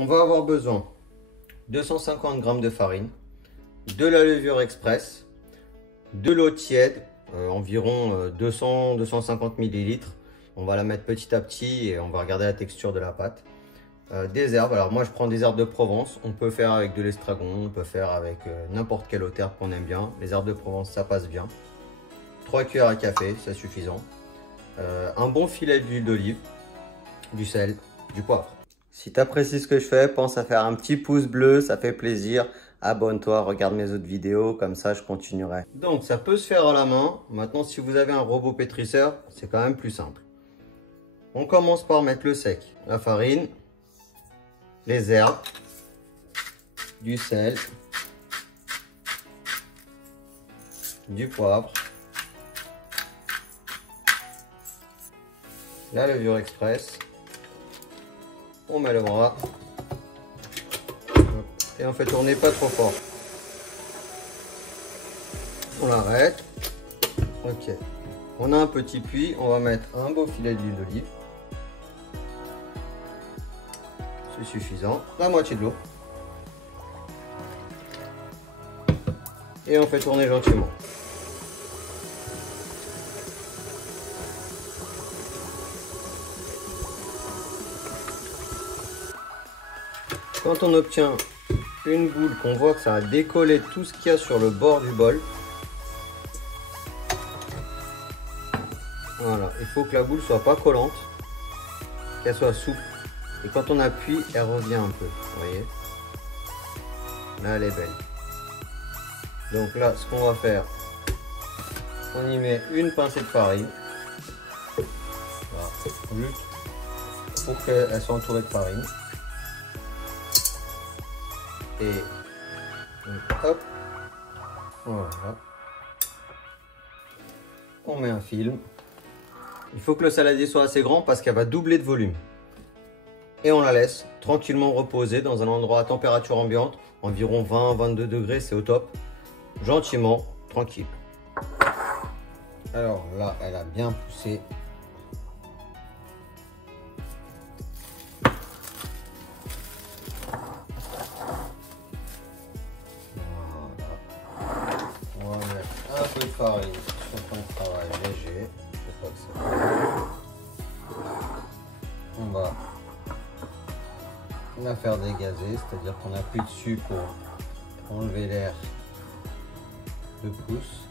on va avoir besoin de 250 g de farine, de la levure express, de l'eau tiède, environ 200-250 ml. On va la mettre petit à petit et on va regarder la texture de la pâte. Des herbes, alors moi je prends des herbes de Provence, on peut faire avec de l'estragon, on peut faire avec n'importe quelle autre herbe qu'on aime bien. Les herbes de Provence ça passe bien. 3 cuillères à café, c'est suffisant. Un bon filet d'huile d'olive, du sel, du poivre. Si tu apprécies ce que je fais, pense à faire un petit pouce bleu, ça fait plaisir. Abonne-toi, regarde mes autres vidéos, comme ça je continuerai. Donc ça peut se faire à la main. Maintenant si vous avez un robot pétrisseur, c'est quand même plus simple. On commence par mettre le sec, la farine, les herbes, du sel, du poivre, la levure express. On met le bras et on fait tourner pas trop fort. On l'arrête. Ok. On a un petit puits. On va mettre un beau filet d'huile d'olive. C'est suffisant. La moitié de l'eau. Et on fait tourner gentiment. Quand on obtient une boule, qu'on voit que ça a décollé tout ce qu'il y a sur le bord du bol, voilà, il faut que la boule soit pas collante, qu'elle soit souple. Et quand on appuie, elle revient un peu, vous voyez. Là, elle est belle. Donc là, ce qu'on va faire, on y met une pincée de farine. Voilà, juste pour qu'elle soit entourée de farine. Et hop, voilà. On met un film. Il faut que le saladier soit assez grand parce qu'elle va doubler de volume. Et on la laisse tranquillement reposer dans un endroit à température ambiante, environ 20-22 degrés, c'est au top. Gentiment, tranquille. Alors là, elle a bien poussé. Un peu de farine sur ton travail léger, faut pas que ça... On va la faire dégazer, c'est-à-dire qu'on appuie dessus pour enlever l'air de pousse.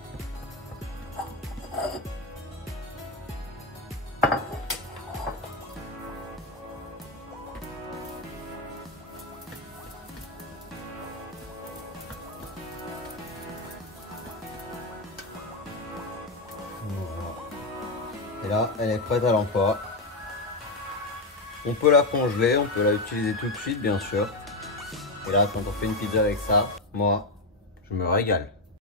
Et là, elle est prête à l'emploi. On peut la congeler, on peut la utiliser tout de suite, bien sûr. Et là, quand on fait une pizza avec ça, moi, je me régale.